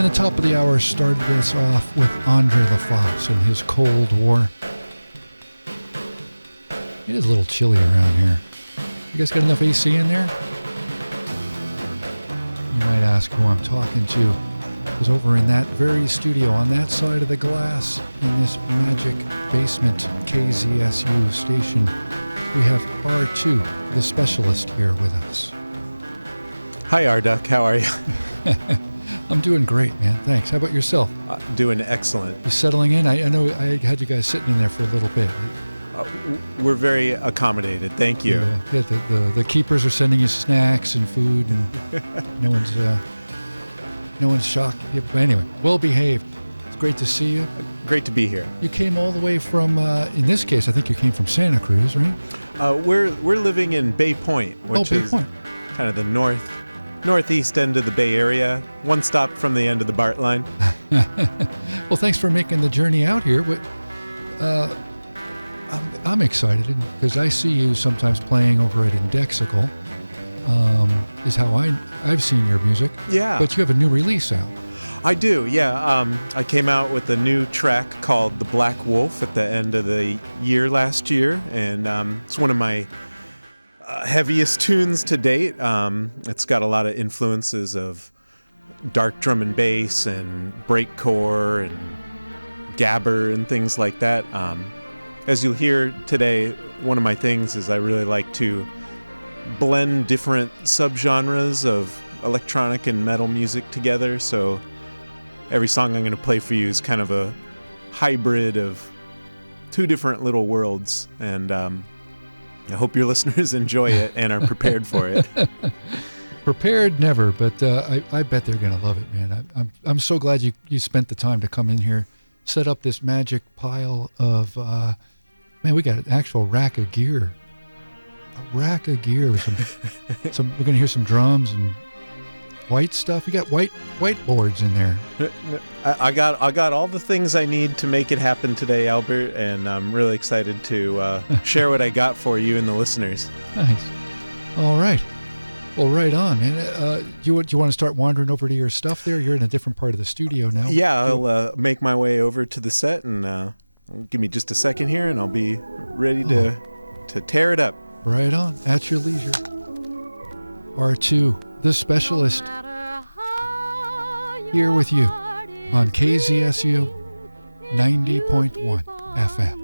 And the top of the hour started us off with Andre LaFosse and his Cold War. It is a little chilly around here. You guys got enough AC in there? You might ask who I'm talking to. Because over in that very studio, on that side of the glass, in this magic basement KZSU station, we have R2, the specialist, here with us. Hi, R-Duck. How are you? I'm doing great, man. Thanks. How about yourself? Doing excellent. You settling in? I know I had you guys sitting in there for a little bit. We're very accommodated. Thank you. Yeah, the keepers are sending you snacks and food, and no one's shocked. Yeah, but anyway, well behaved. It's great to see you. Great to be here. You came all the way from, in this case, I think you came from Santa Cruz, right? We're living in Bay Point, which is kind of the northeast end of the Bay Area, one stop from the end of the BART line. Well, thanks for making the journey out here. I'm excited because I see you sometimes playing over at Indexical. Is how I've seen your music. Yeah. But you have a new release out. I do, yeah. I came out with a new track called The Black Wolf at the end of the year last year, and it's one of my heaviest tunes to date. It's got a lot of influences of dark drum and bass and breakcore and gabber and things like that. As you'll hear today, one of my things is I really like to blend different subgenres of electronic and metal music together. So every song I'm going to play for you is kind of a hybrid of two different little worlds, and I hope your listeners enjoy it and are prepared for it. Prepared never, but I bet they're going to love it, man. I'm so glad you spent the time to come in here, set up this magic pile of, man, we got an actual rack of gear. A rack of gear with some we're going to hear some drums and white stuff. You got whiteboards in there. I got all the things I need to make it happen today, Albert, and I'm really excited to share what I got for you and the listeners. Nice. All right. Well, right on, man. Do you want to start wandering over to your stuff there? You're in a different part of the studio now. Yeah, I'll make my way over to the set, and give me just a second here, and I'll be ready to tear it up. Right on. At your leisure. R2, the specialist, here with you on KZSU 90.1 FM.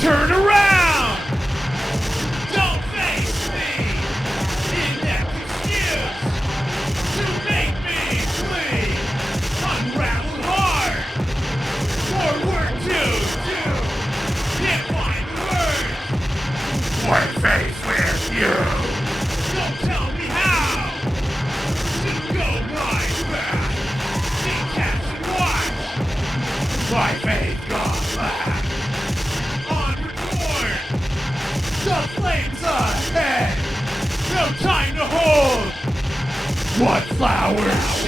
Turn around! Don't face me! Inept excuse to make me flee! Unravel hard! More work to do! Can't find words! What face with you? Don't tell me how to go my path! Detach and watch! My faith gone black! The flames ahead! No time to hold! What flowers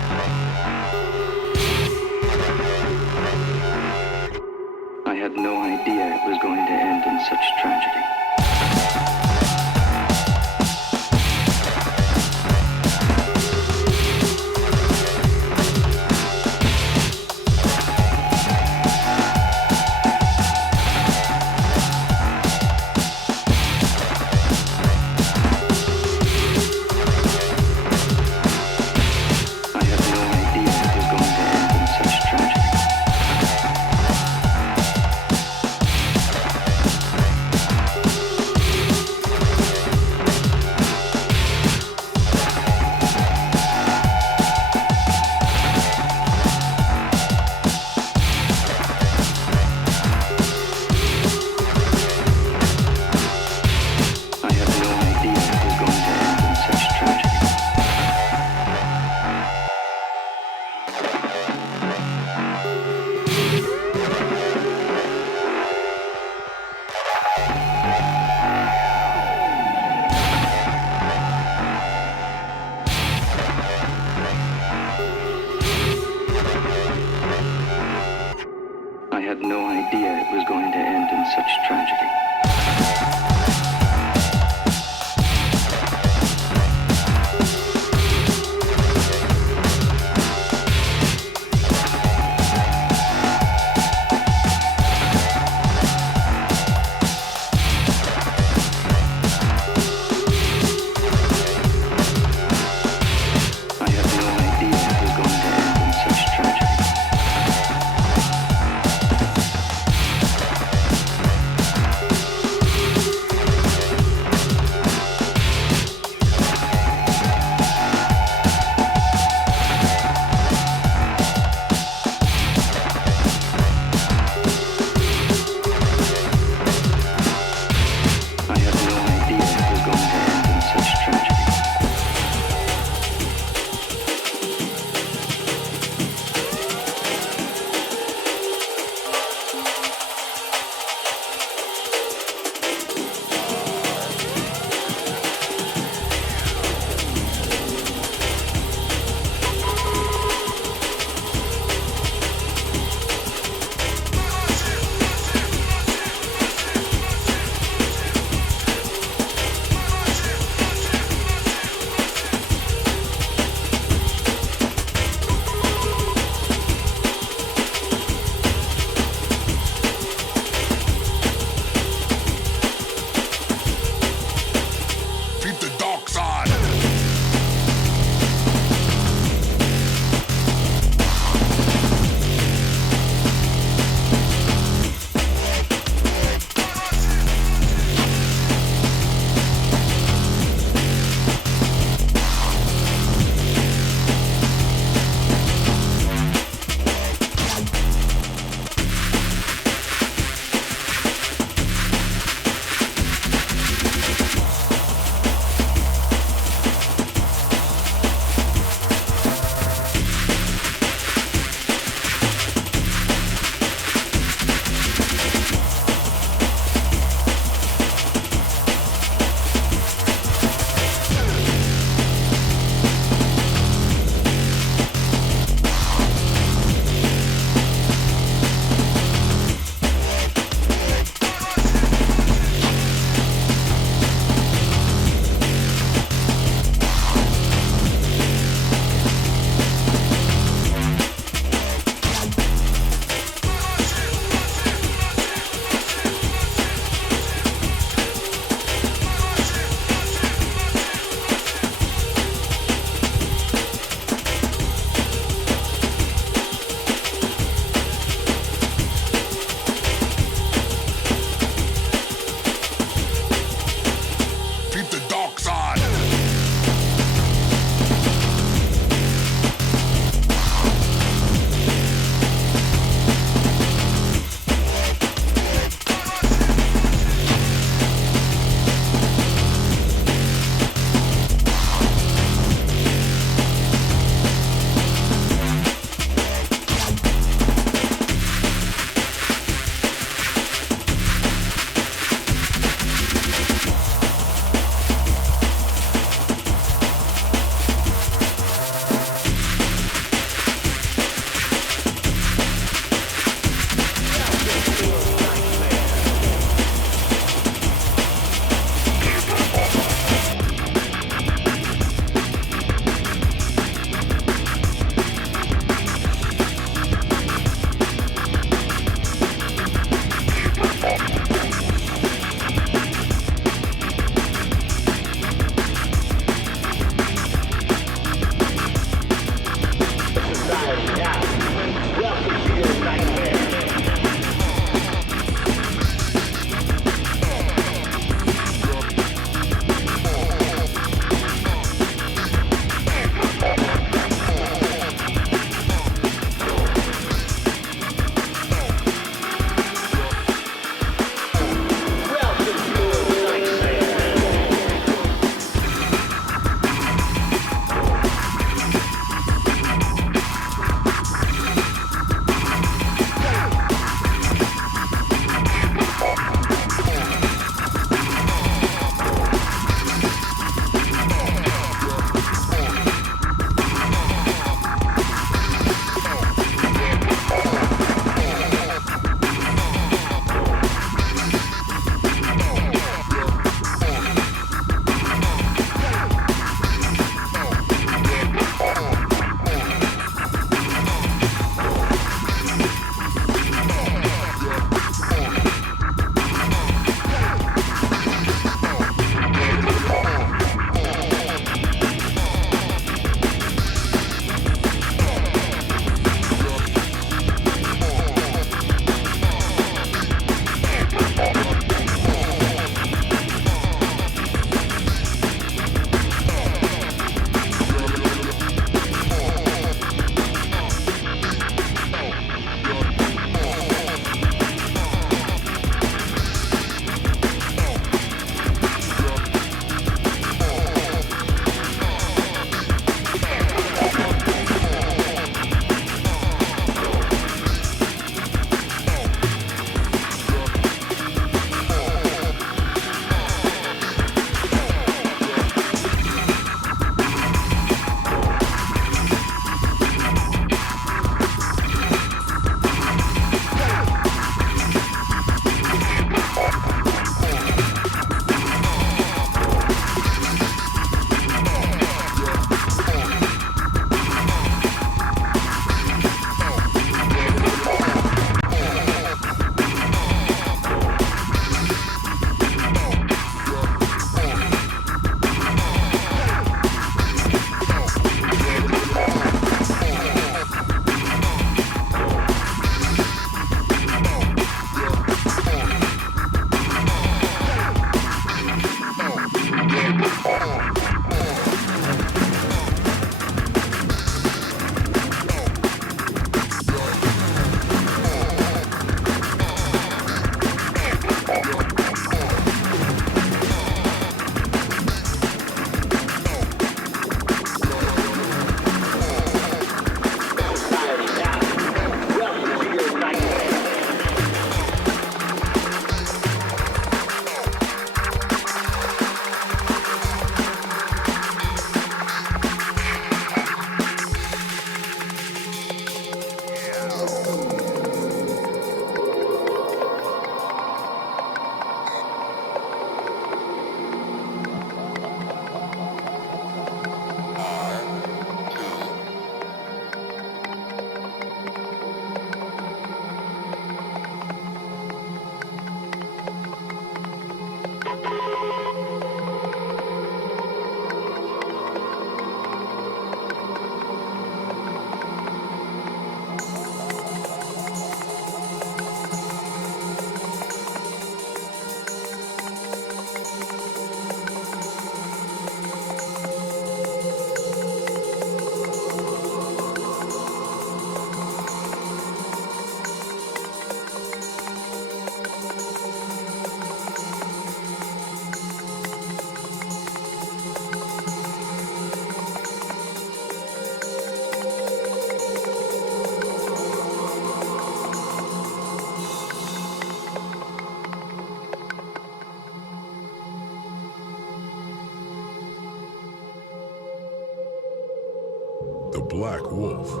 The Black Wolf.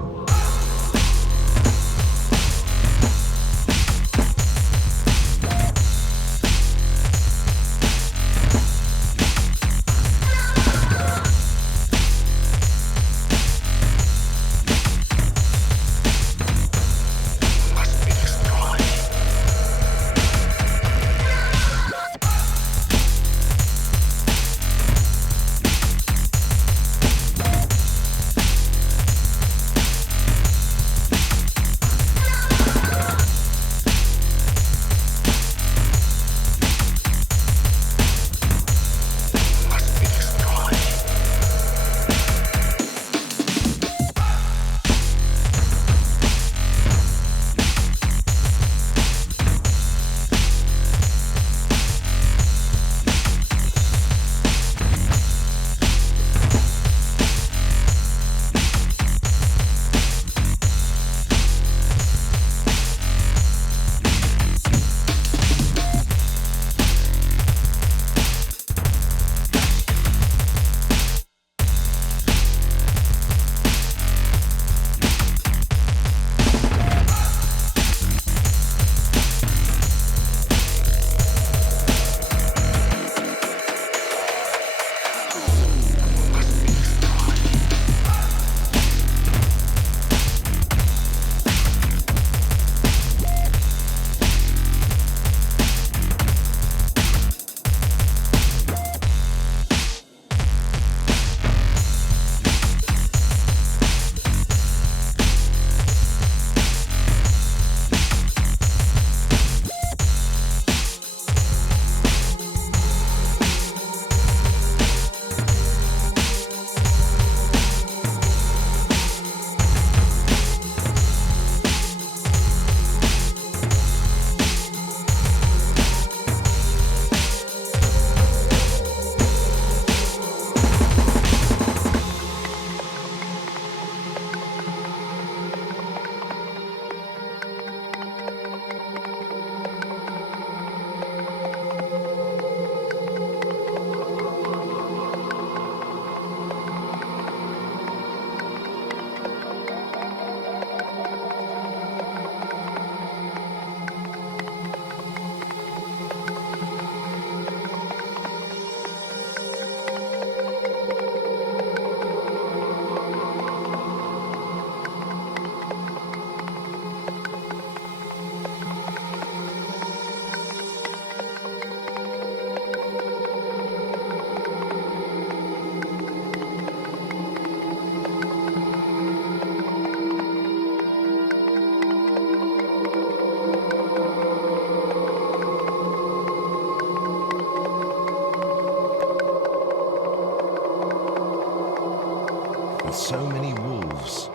With so many wolves,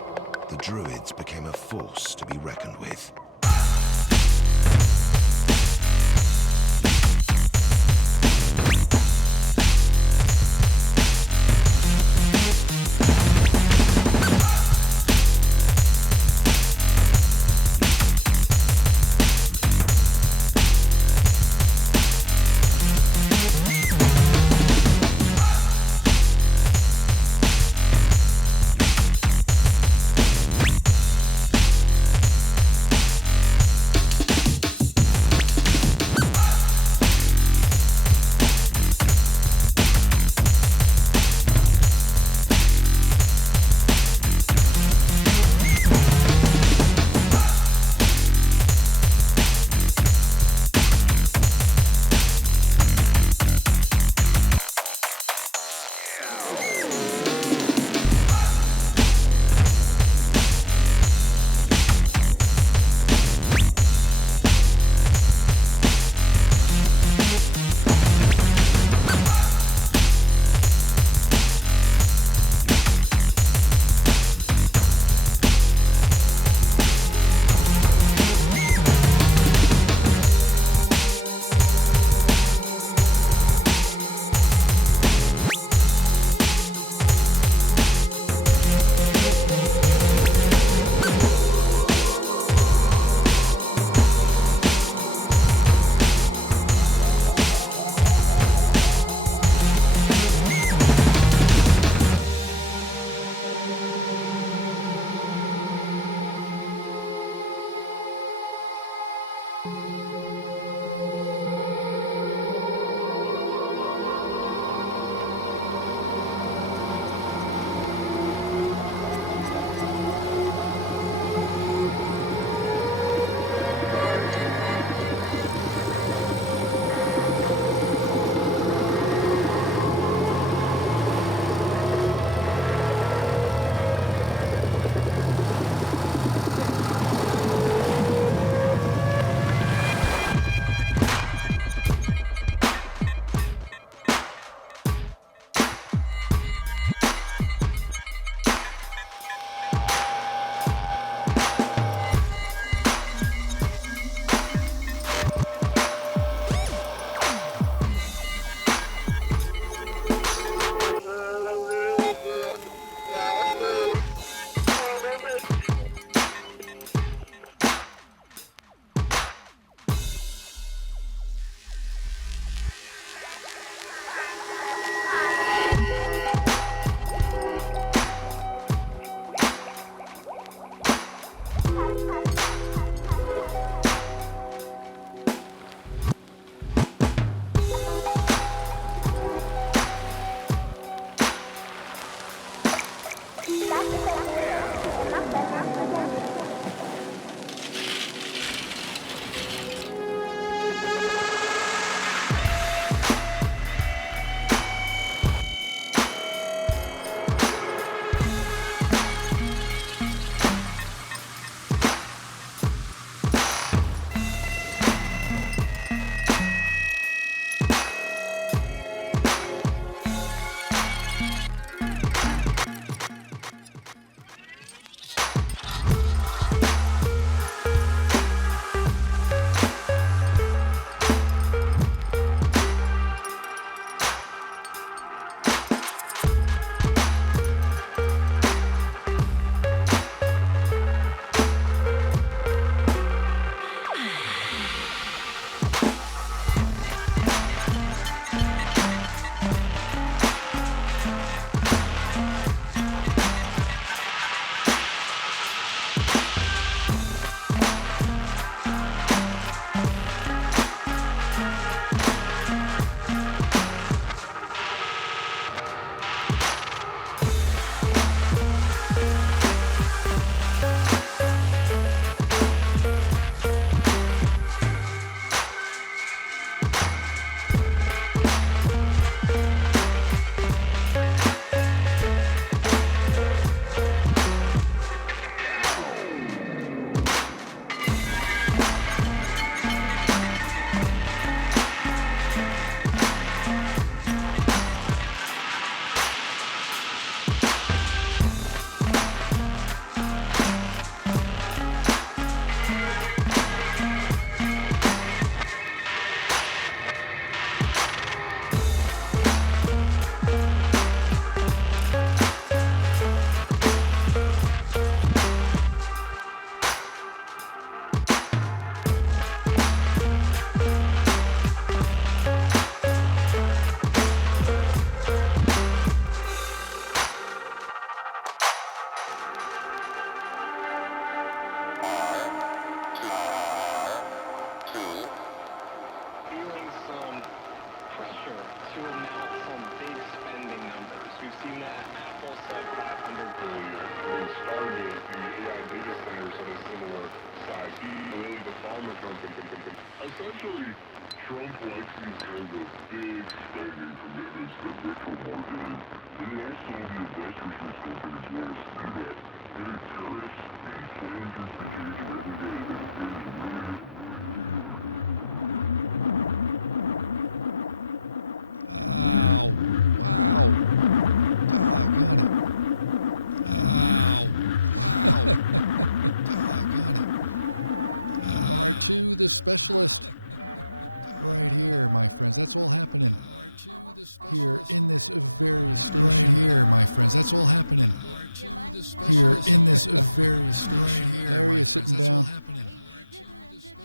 the Druids became a force to be reckoned with. Essentially, Trump likes these kinds of big spending commitments to virtual marketing, and also the investors in this companies want to see that. Any terrorists, any plans are changing every day. Ow. Wow. Doggone it. Ow. Wow. Doggone it. R2 the specialist. Right here, my friends. That's all happening. Here in this very station. Right here, my friends. That's all happening. Here in this very station. There he is sitting down.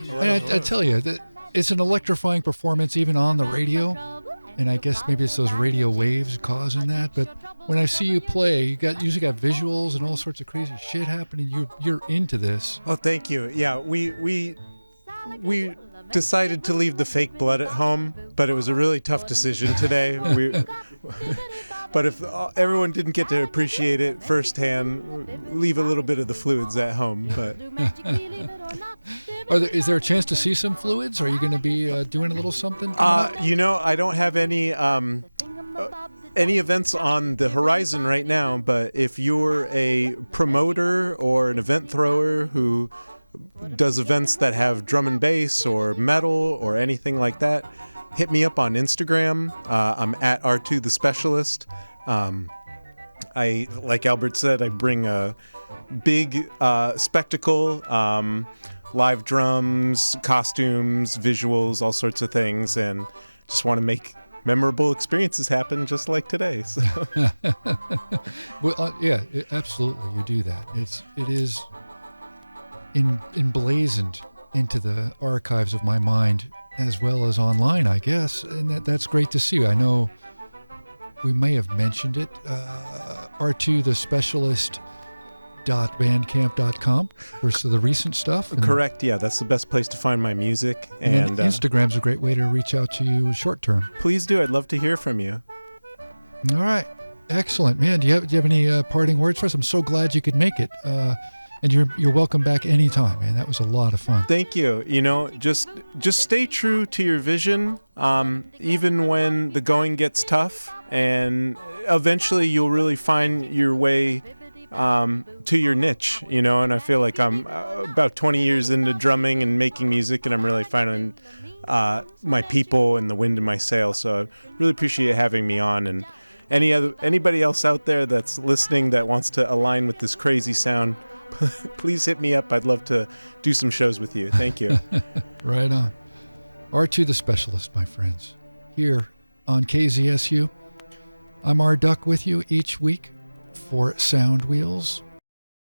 And I tell you, it's an electrifying performance even on the radio. And I guess maybe it's those radio waves causing that. But when I see you play, you usually got visuals and all sorts of crazy shit happening. You're into this. Oh, thank you. Yeah, we decided to leave the fake blood at home, but it was a really tough decision today. But if everyone didn't get to appreciate it firsthand, leave a little bit of the fluids at home. But Is there a chance to see some fluids? Are you going to be doing a little something? I don't have any events on the horizon right now, but if you're a promoter or an event thrower who does events that have drum and bass or metal or anything like that, hit me up on Instagram. I'm at R2 the Specialist. Like Albert said, I bring a big spectacle, live drums, costumes, visuals, all sorts of things, and just want to make memorable experiences happen just like today. So. Well, yeah, absolutely, you do that. It is emblazoned into the archives of my mind as well as online, I guess, and that's great to see. I know we may have mentioned it. R2 the Specialist.bandcamp.com for the recent stuff. And, correct, yeah, that's the best place to find my music. And Instagram's a great way to reach out to you short term. Please do, I'd love to hear from you. All right. Excellent, man. Do you have any parting words for us? I'm so glad you could make it. And you're welcome back anytime, man. That was a lot of fun. Thank you. Just stay true to your vision, even when the going gets tough, and eventually you'll really find your way to your niche. And I feel like I'm about 20 years into drumming and making music, and I'm really finding my people and the wind in my sails. So I really appreciate having me on. And anybody else out there that's listening that wants to align with this crazy sound, please hit me up. I'd love to do some shows with you. Thank you. Right on. R2 the Specialist, my friends. Here on KZSU, I'm R Duck with you each week for Sound Wheels.